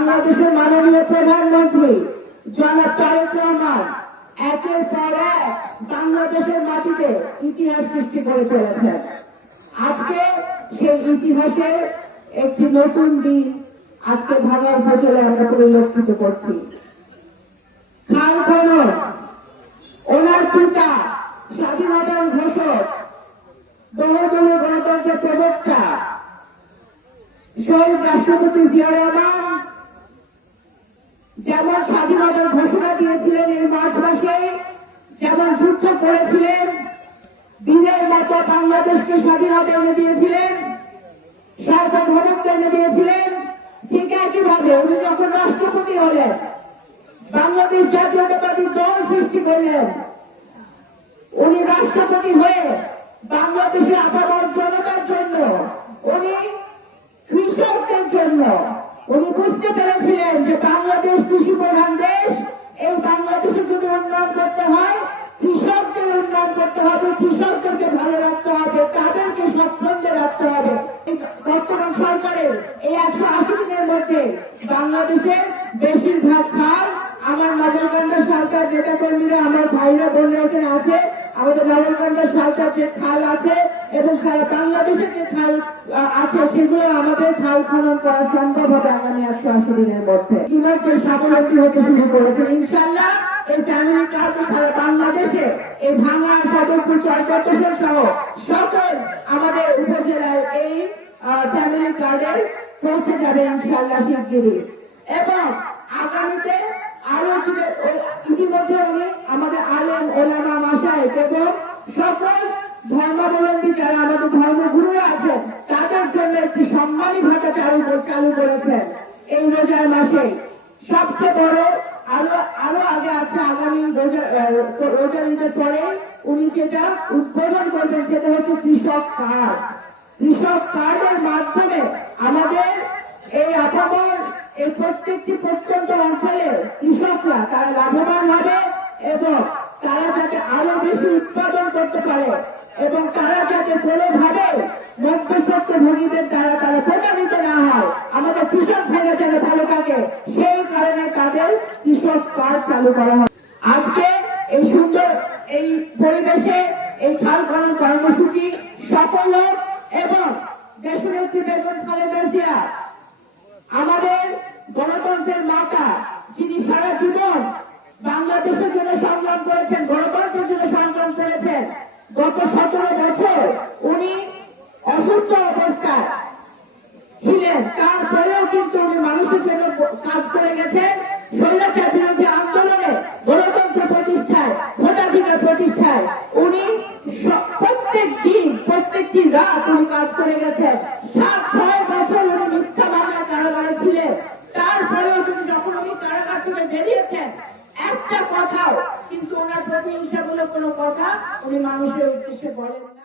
বাংলাদেশের মাননীয় প্রধানমন্ত্রী জনাব তারেক রহমান একের পর এক বাংলাদেশের মাটিতে ইতিহাস সৃষ্টি করে চলেছেন। আজকে সেই ইতিহাসে একটি নতুন দিন আজকে ভাঙার বছরে আমরা পরিলক্ষিত করছি। খাল খনন, ওনার পিতা স্বাধীনতার ঘোষক, বহুদলীয় গণতন্ত্রের প্রবক্তা শহীদ রাষ্ট্রপতি জিয়া রহমান যেমন স্বাধীনতার ঘোষণা দিয়েছিলেন এই মার্চ মাসে, যেমন যুদ্ধ করেছিলেন, দিনের মতো বাংলাদেশকে স্বাধীনতা এনে দিয়েছিলেন, সার্বভৌমত্ব এনে দিয়েছিলেন, ঠিক একইভাবে উনি যখন রাষ্ট্রপতি হলেন, বাংলাদেশ জাতীয়তাবাদী দল সৃষ্টি করলেন, উনি রাষ্ট্রপতি হয়ে বাংলাদেশের আপামর জনতার জন্য, উনি কৃষকদের জন্য, উনি বুঝতে পেরেছিলেন যে বাংলাদেশ কৃষি প্রধান দেশ, এই বাংলাদেশে যদি উন্নয়ন করতে হয় কৃষকদের উন্নয়ন করতে হবে, কৃষকদেরকে ভালো রাখতে হবে, তাদেরকে স্বচ্ছন্দে রাখতে হবে। বর্তমান সরকারের এই 180 দিনের মধ্যে বাংলাদেশের বেশিরভাগ খাল আমার নবলকান্দার সরকার নেতা কর্মীরা, আমার ভাইরা বোনরা এখানে আছে, আমাদের নবলকান্দার সরকার যে খাল আছে এবং সারা বাংলাদেশে যে খাল আছে সেগুলো আমাদের খাল খনন করা সম্ভব হবে আগামী 180 দিনের মধ্যে। ইমার্জের স্বাবলম্বী হতে শুরু করেছে ইনশাল্লাহ। এই ফ্যামিলি কার্ড সারা বাংলাদেশে এই ভাঙা সদরপুর চরপেশন সহ সকল আমাদের উপজেলায় এই ফ্যামিলি কার্ডে পৌঁছে যাবে ইনশাল্লাহ শিগগিরই। এবং আগামীতে আরো ইতিমধ্যে উনি আমাদের আলেম ওলামা মাশায়েখ এবং সকল ধর্মাবলম্বী যারা আমাদের ধর্মগুরুরা আছেন তাদের জন্য একটি সম্মানী ভাতা চালু করেছেন এই রোজার মাসে। সবচেয়ে বড় আরো আগে আছে আগামী রোজার ঈদের পরে উনি যেটা উদ্বোধন করবেন সেটা হচ্ছে কৃষক কার্ড। কৃষক কার্ডের মাধ্যমে আমাদের এই আপামর এই প্রত্যেকটি প্রত্যন্ত অঞ্চলে কৃষকরা তারা লাভবান হবে এবং তারা যাতে আরো বেশি উৎপাদন করতে পারে এবং তারা যাতে কোনোভাবে মধ্যস্থ ভোগীদের দ্বারা তারা প্রতারিত না হয়, আমাদের কৃষক ভাইরা যেন ভালো থাকে, সেই কারণে তাদের কৃষক কার্ড চালু করা হয়। আজকে এই সুন্দর এই পরিবেশে এই খাল খনন কর্মসূচি সফল এবং দেশনেত্রী বেগম খালেদা জিয়া আমাদের গণতন্ত্রের মাতা, যিনি সারা জীবন বাংলাদেশের জন্য সংগ্রাম করেছেন, গণতন্ত্রের জন্য সংগ্রাম করেছেন। গত 17 বছর উনি অসুস্থ অবস্থায় ছিলেন, তারপরেও কিন্তু উনি মানুষের জন্য কাজ করে গেছেন। স্বৈরাচার বিরোধী আন্দোলনে, গণতন্ত্র প্রতিষ্ঠায়, ভোটাধিকার প্রতিষ্ঠায় উনি প্রত্যেক দিন প্রত্যেকটি রাত উনি কাজ করে গেছেন। 7-6 বছর উনি মিথ্যা মামলায় কারাগারে ছিলেন। তারপরেও তিনি যখন উনি কারাগার থেকে বেরিয়েছেন একটা কথাও কিন্তু ওনার প্রতিহিংসামূলক কোনো কথা উনি মানুষের উদ্দেশ্যে বলেন না।